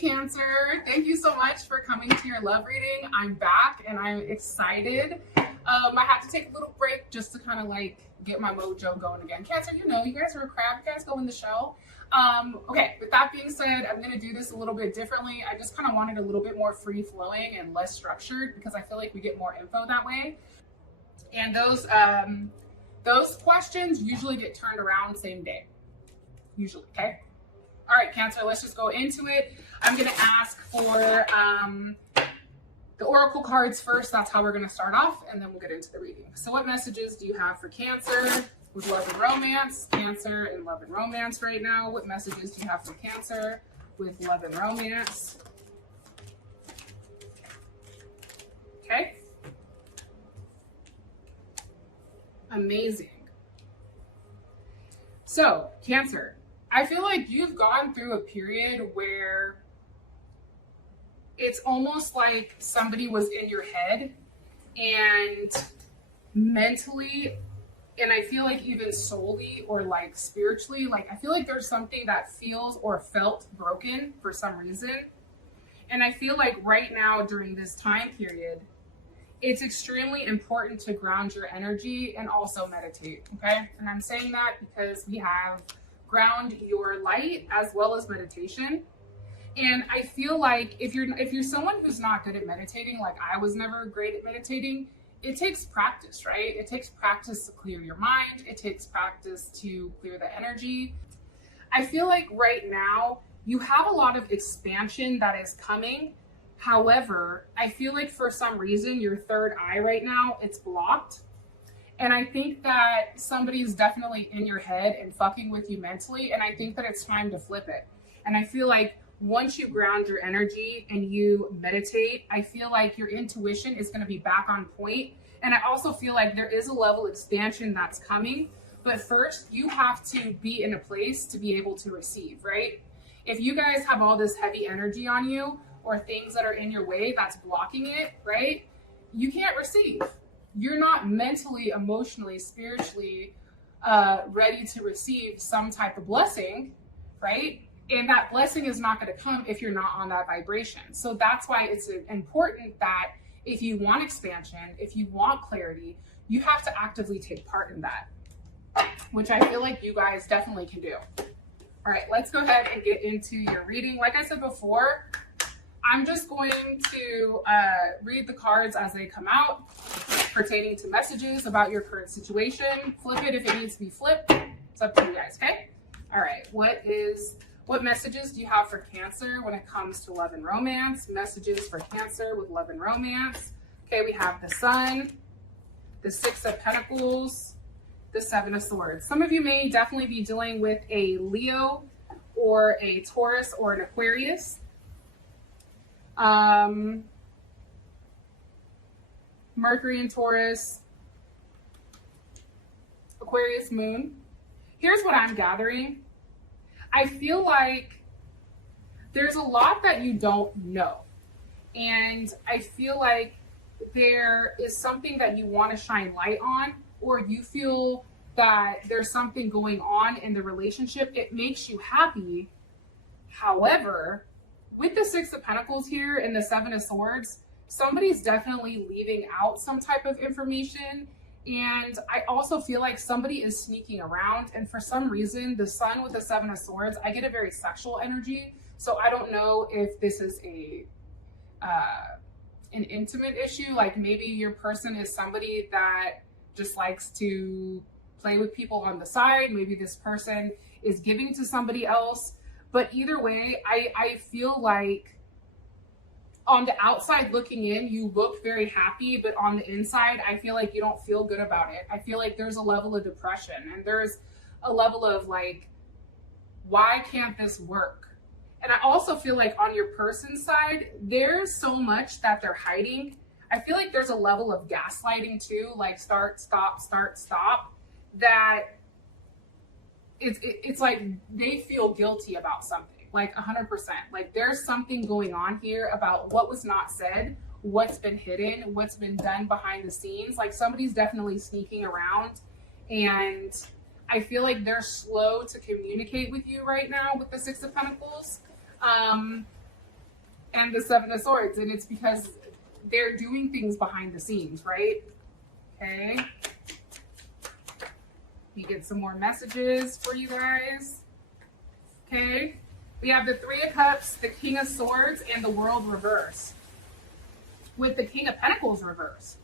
Cancer, thank you so much for coming to your love reading. I'm back and I'm excited. I had to take a little break just to kind of like get my mojo going again. Cancer, you know, you guys are a crab, you guys go in the show. Okay, with that being said, I'm going to do this a little bit differently. I just kind of wanted a little bit more free flowing and less structured because I feel like we get more info that way. And those questions usually get turned around same day, usually, okay? All right, Cancer, let's just go into it. I'm going to ask for the oracle cards first. That's how we're going to start off, and then we'll get into the reading. So what messages do you have for Cancer with love and romance? Cancer and love and romance right now. What messages do you have for Cancer with love and romance? Okay. Amazing. So, Cancer, I feel like you've gone through a period where it's almost like somebody was in your head and mentally, and I feel like even soully or like spiritually, like I feel like there's something that feels or felt broken for some reason. And I feel like right now during this time period, it's extremely important to ground your energy and also meditate, okay? And I'm saying that because we have ground your light as well as meditation. And I feel like if you're someone who's not good at meditating, like I was never great at meditating, it takes practice, right? It takes practice to clear your mind. It takes practice to clear the energy. I feel like right now you have a lot of expansion that is coming. However, I feel like for some reason, your third eye right now, it's blocked. And I think that somebody's definitely in your head and fucking with you mentally. And I think that it's time to flip it. And I feel like once you ground your energy and you meditate, I feel like your intuition is going to be back on point. And I also feel like there is a level of expansion that's coming. But first, you have to be in a place to be able to receive, right? If you guys have all this heavy energy on you, or things that are in your way that's blocking it, right? You can't receive. You're not mentally, emotionally, spiritually ready to receive some type of blessing, right? And that blessing is not going to come if you're not on that vibration. So that's why it's important that if you want expansion, if you want clarity, you have to actively take part in that, which I feel like you guys definitely can do. All right, let's go ahead and get into your reading. Like I said before, I'm just going to read the cards as they come out pertaining to messages about your current situation. Flip it if it needs to be flipped. It's up to you guys, okay? All right, what messages do you have for Cancer when it comes to love and romance? Messages for Cancer with love and romance. Okay, we have the Sun, the Six of Pentacles, the Seven of Swords. Some of you may definitely be dealing with a Leo or a Taurus or an Aquarius. Mercury and Taurus, Aquarius moon. Here's what I'm gathering. I feel like there's a lot that you don't know. And I feel like there is something that you want to shine light on, or you feel that there's something going on in the relationship. It makes you happy. However, with the Six of Pentacles here and the Seven of Swords, somebody's definitely leaving out some type of information. And I also feel like somebody is sneaking around. And for some reason, the Sun with the Seven of Swords, I get a very sexual energy. So I don't know if this is an intimate issue. Like maybe your person is somebody that just likes to play with people on the side. Maybe this person is giving to somebody else. But either way, I feel like on the outside looking in, you look very happy, but on the inside, I feel like you don't feel good about it. I feel like there's a level of depression and there's a level of like, why can't this work? And I also feel like on your person's side, there's so much that they're hiding. I feel like there's a level of gaslighting too, like start, stop, that it's like they feel guilty about something, like 100%. Like there's something going on here about what was not said, what's been hidden, what's been done behind the scenes. Like somebody's definitely sneaking around, and I feel like they're slow to communicate with you right now with the Six of Pentacles. and the Seven of Swords. And it's because they're doing things behind the scenes, right? Okay. We get some more messages for you guys. Okay. We have the Three of Cups, the King of Swords, and the World reversed, with the King of Pentacles reversed.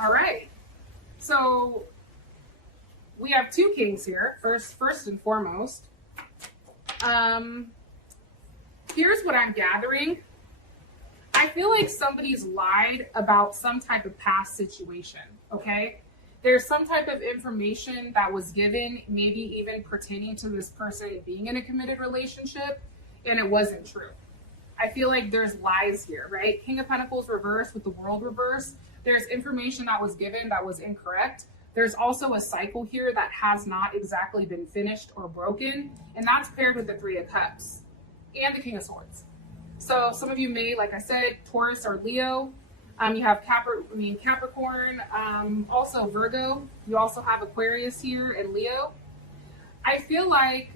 All right. So we have two kings here, first and foremost. Here's what I'm gathering. I feel like somebody's lied about some type of past situation, okay? There's some type of information that was given, maybe even pertaining to this person being in a committed relationship, and it wasn't true. I feel like there's lies here, right? King of Pentacles reversed with the World reversed. There's information that was given that was incorrect. There's also a cycle here that has not exactly been finished or broken, and that's paired with the Three of Cups and the King of Swords. So some of you may, like I said, Taurus or Leo. You have Capricorn, also Virgo. You also have Aquarius here and Leo. I feel like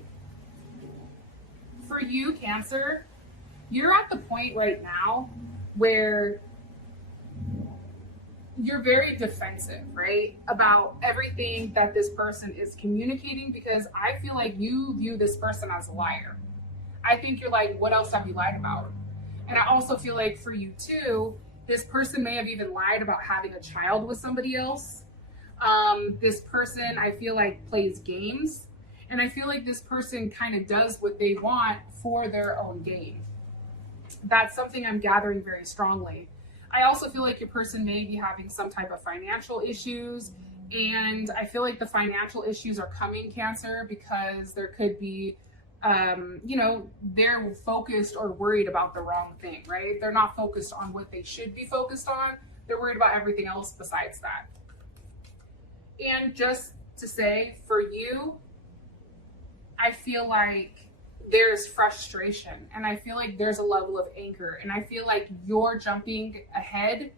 for you, Cancer, you're at the point right now where you're very defensive, right? About everything that this person is communicating, because I feel like you view this person as a liar. I think you're like, what else have you lied about? And I also feel like for you too, this person may have even lied about having a child with somebody else. This person, I feel like, plays games. And I feel like this person kind of does what they want for their own gain. That's something I'm gathering very strongly. I also feel like your person may be having some type of financial issues. And I feel like the financial issues are coming, Cancer, because there could be they're focused or worried about the wrong thing, right? They're not focused on what they should be focused on. They're worried about everything else besides that. And just to say, for you, I feel like there's frustration, and I feel like there's a level of anger, and I feel like you're jumping ahead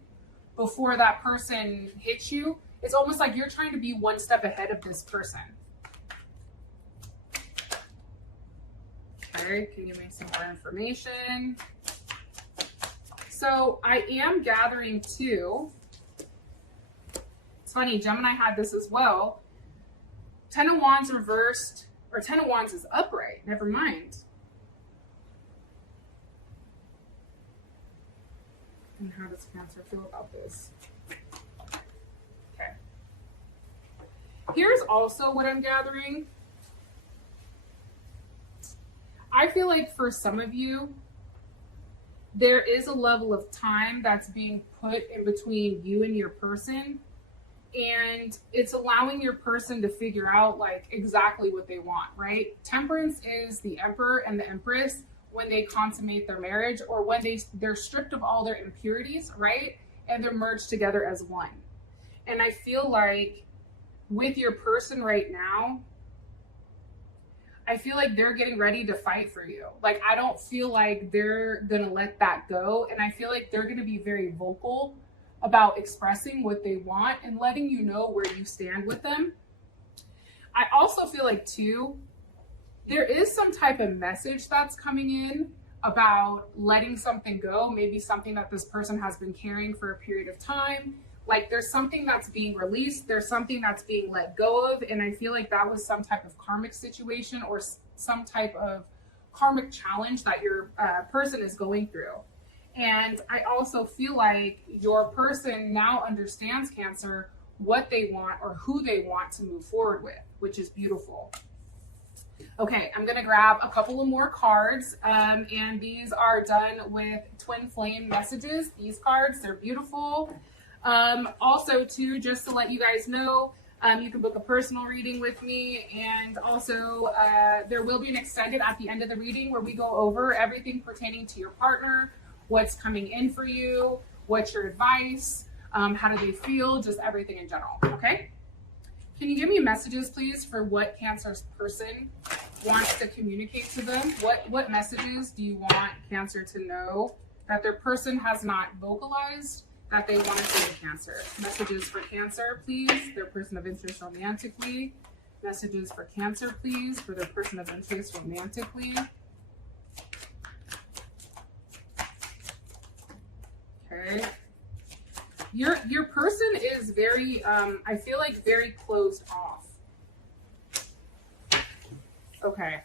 before that person hits you. It's almost like you're trying to be one step ahead of this person. Okay, can you make some more information? So I am gathering too. It's funny, Gemini had this as well. 10 of Wands reversed, or 10 of Wands is upright. Never mind. And how does Cancer feel about this? Okay. Here's also what I'm gathering. I feel like for some of you, there is a level of time that's being put in between you and your person, and it's allowing your person to figure out like exactly what they want, right? Temperance is the Emperor and the Empress when they consummate their marriage, or when they're stripped of all their impurities, right? And they're merged together as one. And I feel like with your person right now, I feel like they're getting ready to fight for you. Like, I don't feel like they're going to let that go. And I feel like they're going to be very vocal about expressing what they want and letting you know where you stand with them. I also feel like, too, there is some type of message that's coming in about letting something go. Maybe something that this person has been carrying for a period of time. Like, there's something that's being released, there's something that's being let go of, and I feel like that was some type of karmic situation or some type of karmic challenge that your person is going through. And I also feel like your person now understands, Cancer, what they want or who they want to move forward with, which is beautiful. Okay, I'm going to grab a couple of more cards, and these are done with twin flame messages. These cards, they're beautiful. Also, too, just to let you guys know, you can book a personal reading with me, and also there will be an extended at the end of the reading where we go over everything pertaining to your partner, what's coming in for you, what's your advice, how do they feel, just everything in general, okay? Can you give me messages, please, for what Cancer's person wants to communicate to them? What messages do you want Cancer to know that their person has not vocalized that they want to say to Cancer? Messages for Cancer, please. Their person of interest romantically. Messages for Cancer, please, for their person of interest romantically. okay? Your person is very, I feel like very closed off. Okay.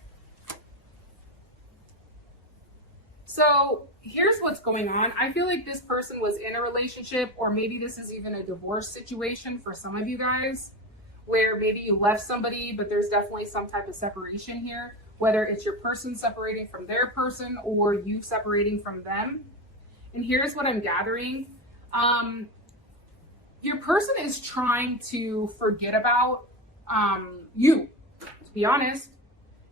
So here's what's going on. I feel like this person was in a relationship, or maybe this is even a divorce situation for some of you guys, where maybe you left somebody, but there's definitely some type of separation here, whether it's your person separating from their person or you separating from them. And here's what I'm gathering. Your person is trying to forget about you, to be honest.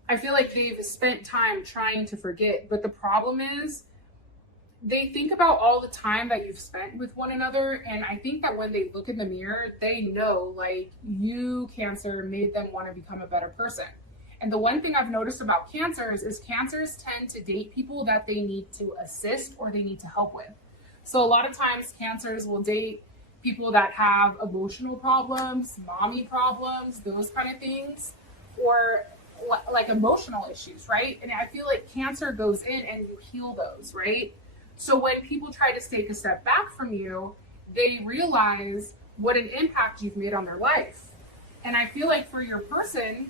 I feel like they've spent time trying to forget, but the problem is they think about all the time that you've spent with one another, and I think that when they look in the mirror, they know, like, you, Cancer, made them want to become a better person. And the one thing I've noticed about Cancers is Cancers tend to date people that they need to assist or they need to help with. So a lot of times Cancers will date people that have emotional problems, mommy problems, those kind of things, or like emotional issues, right? And I feel like Cancer goes in and you heal those, right? So when people try to take a step back from you, they realize what an impact you've made on their life. And I feel like for your person,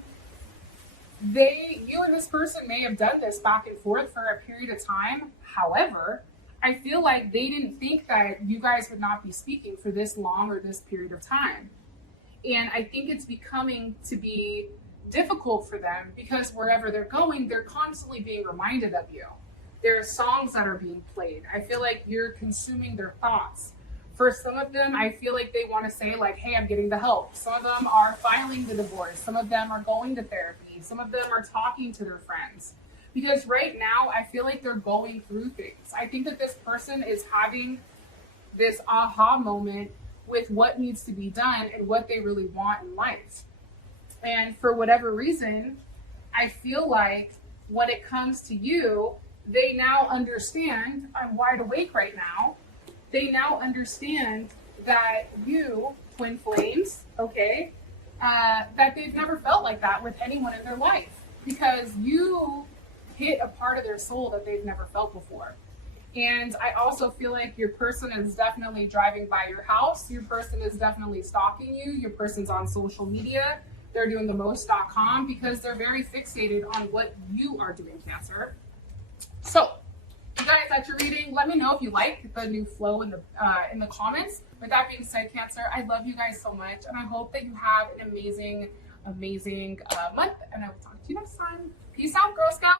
you and this person may have done this back and forth for a period of time. However, I feel like they didn't think that you guys would not be speaking for this long or this period of time. And I think it's becoming to be difficult for them because wherever they're going, they're constantly being reminded of you. There are songs that are being played. I feel like you're consuming their thoughts. For some of them, I feel like they want to say, like, hey, I'm getting the help. Some of them are filing the divorce. Some of them are going to therapy. Some of them are talking to their friends. Because right now, I feel like they're going through things. I think that this person is having this aha moment with what needs to be done and what they really want in life. And for whatever reason, I feel like when it comes to you, they now understand, I'm wide awake right now, they now understand that you, twin flames, okay, that they've never felt like that with anyone in their life because you hit a part of their soul that they've never felt before. And I also feel like your person is definitely driving by your house. Your person is definitely stalking you. Your person's on social media. They're doing the most.com because they're very fixated on what you are doing, Cancer. So, you guys, that's your reading. Let me know if you like the new flow in the comments. With that being said, Cancer, I love you guys so much, and I hope that you have an amazing month. And I will talk to you next time. Peace out, Girl Scout.